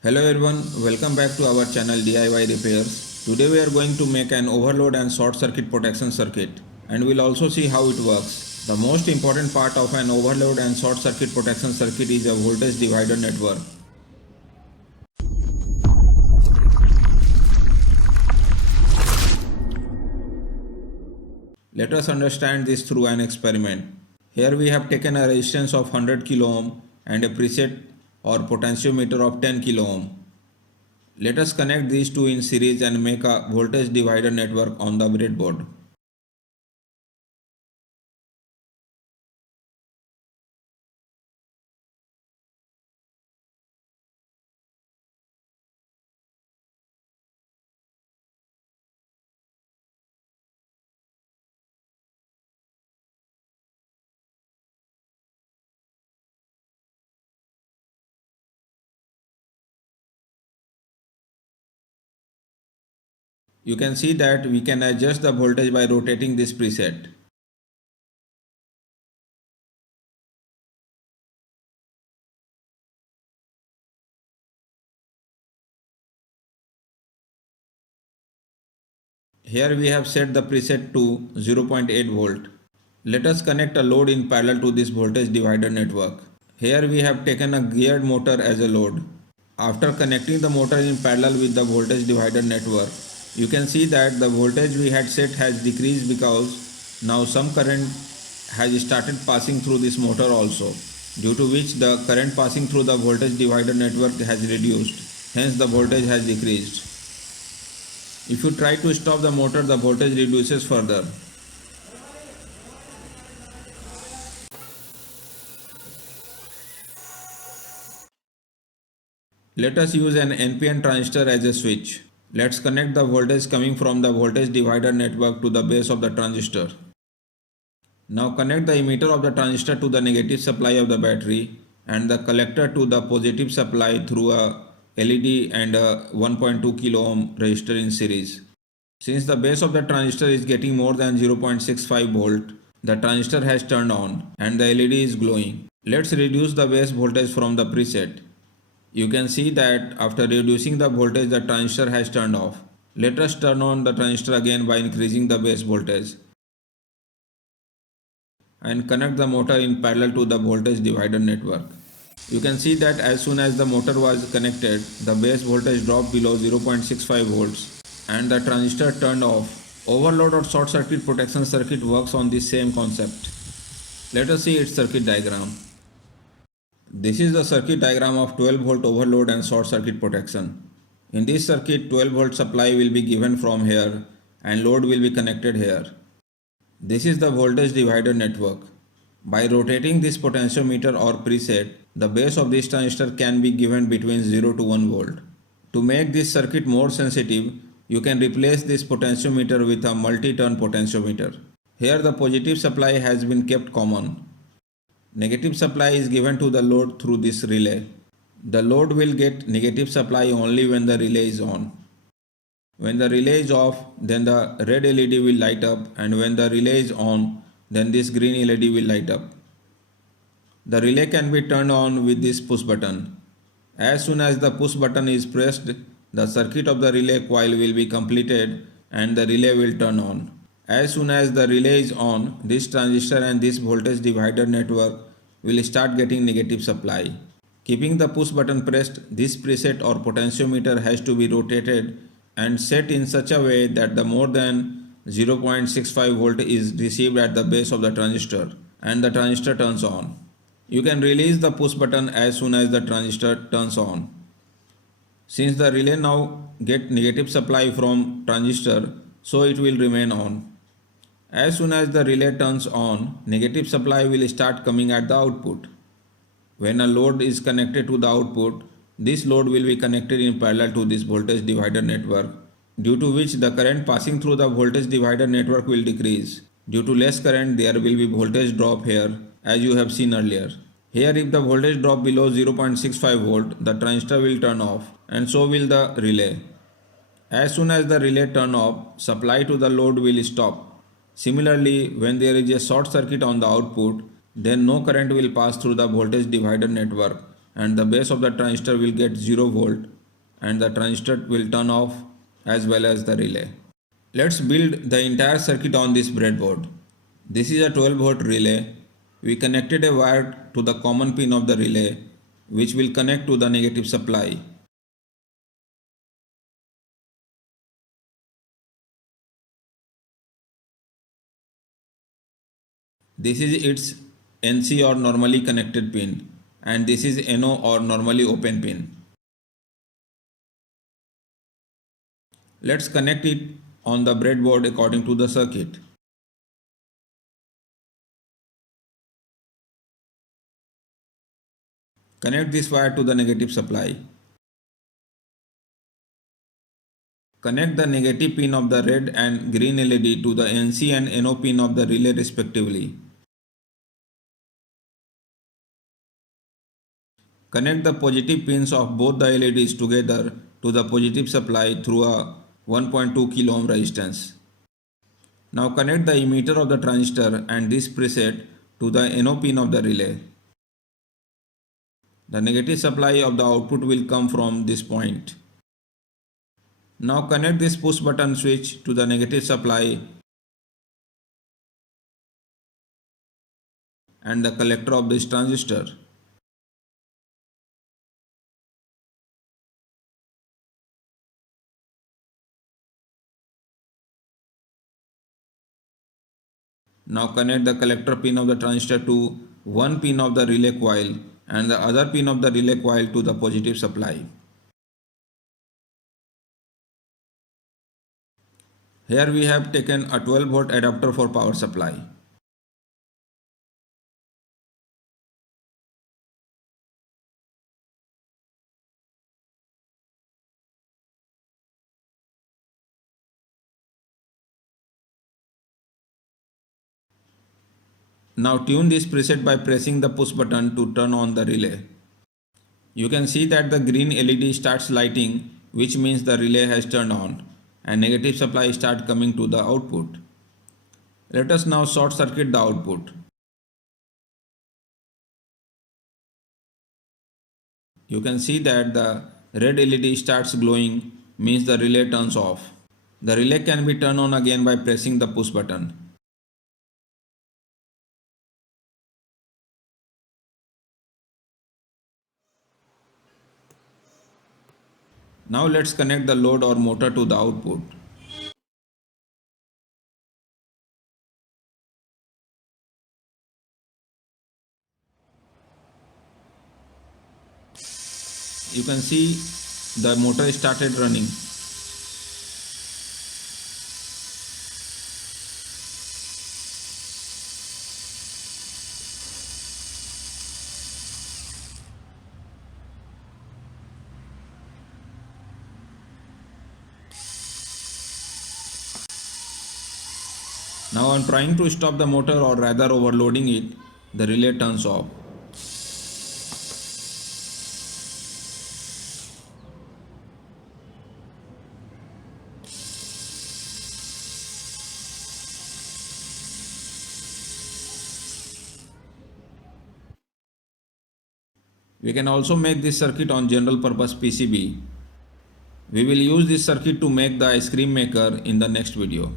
Hello everyone, welcome back to our channel DIY Repairs. Today we are going to make an overload and short circuit protection circuit, and we'll also see how it works. The most important part of an overload and short circuit protection circuit is a voltage divider network. Let us understand this through an experiment. Here we have taken a resistance of 100 kilo ohm and a preset or potentiometer of 10 kilo ohm. Let us connect these two in series and make a voltage divider network on the breadboard. You can see that we can adjust the voltage by rotating this preset. Here we have set the preset to 0.8 volt. Let us connect a load in parallel to this voltage divider network. Here we have taken a geared motor as a load. After connecting the motor in parallel with the voltage divider network, you can see that the voltage we had set has decreased because now some current has started passing through this motor also, due to which the current passing through the voltage divider network has reduced, hence the voltage has decreased. If you try to stop the motor, the voltage reduces further. Let us use an NPN transistor as a switch. Let's connect the voltage coming from the voltage divider network to the base of the transistor. Now connect the emitter of the transistor to the negative supply of the battery and the collector to the positive supply through a LED and a 1.2 kilo ohm resistor in series. Since the base of the transistor is getting more than 0.65 volt, the transistor has turned on and the LED is glowing. Let's reduce the base voltage from the preset. You can see that after reducing the voltage, the transistor has turned off. Let us turn on the transistor again by increasing the base voltage and connect the motor in parallel to the voltage divider network. You can see that as soon as the motor was connected, the base voltage dropped below 0.65 volts and the transistor turned off. Overload or short circuit protection circuit works on the same concept. Let us see its circuit diagram. This is the circuit diagram of 12 volt overload and short circuit protection. In this circuit, 12 volt supply will be given from here and load will be connected here. This is the voltage divider network. By rotating this potentiometer or preset, the base of this transistor can be given between 0 to 1 volt. To make this circuit more sensitive, you can replace this potentiometer with a multi-turn potentiometer. Here the positive supply has been kept common. Negative supply is given to the load through this relay. The load will get negative supply only when the relay is on. When the relay is off, then the red LED will light up, and when the relay is on, then this green LED will light up. The relay can be turned on with this push button. As soon as the push button is pressed, the circuit of the relay coil will be completed and the relay will turn on. As soon as the relay is on, this transistor and this voltage divider network will start getting negative supply. Keeping the push button pressed, this preset or potentiometer has to be rotated and set in such a way that the more than 0.65 volt is received at the base of the transistor and the transistor turns on. You can release the push button as soon as the transistor turns on. Since the relay now get negative supply from transistor, so it will remain on. As soon as the relay turns on, negative supply will start coming at the output. When a load is connected to the output, this load will be connected in parallel to this voltage divider network, due to which the current passing through the voltage divider network will decrease. Due to less current, there will be voltage drop here, as you have seen earlier. Here, if the voltage drop below 0.65 volt, the transistor will turn off, and so will the relay. As soon as the relay turn off, supply to the load will stop. Similarly, when there is a short circuit on the output, then no current will pass through the voltage divider network and the base of the transistor will get 0 volt and the transistor will turn off as well as the relay. Let's build the entire circuit on this breadboard. This is a 12 volt relay. We connected a wire to the common pin of the relay which will connect to the negative supply. This is its NC or normally connected pin and this is NO or normally open pin. Let's connect it on the breadboard according to the circuit. Connect this wire to the negative supply. Connect the negative pin of the red and green LED to the NC and NO pin of the relay respectively. Connect the positive pins of both the LEDs together to the positive supply through a 1.2 kilo ohm resistance. Now connect the emitter of the transistor and this preset to the NO pin of the relay. The negative supply of the output will come from this point. Now connect this push button switch to the negative supply and the collector of this transistor. Now connect the collector pin of the transistor to one pin of the relay coil and the other pin of the relay coil to the positive supply. Here we have taken a 12 volt adapter for power supply. Now tune this preset by pressing the push button to turn on the relay. You can see that the green LED starts lighting, which means the relay has turned on and negative supply start coming to the output. Let us now short circuit the output. You can see that the red LED starts glowing, means the relay turns off. The relay can be turned on again by pressing the push button. Now let's connect the load or motor to the output. You can see the motor started running. Now I am trying to stop the motor or rather overloading it. The relay turns off. We can also make this circuit on general purpose PCB. We will use this circuit to make the ice cream maker in the next video.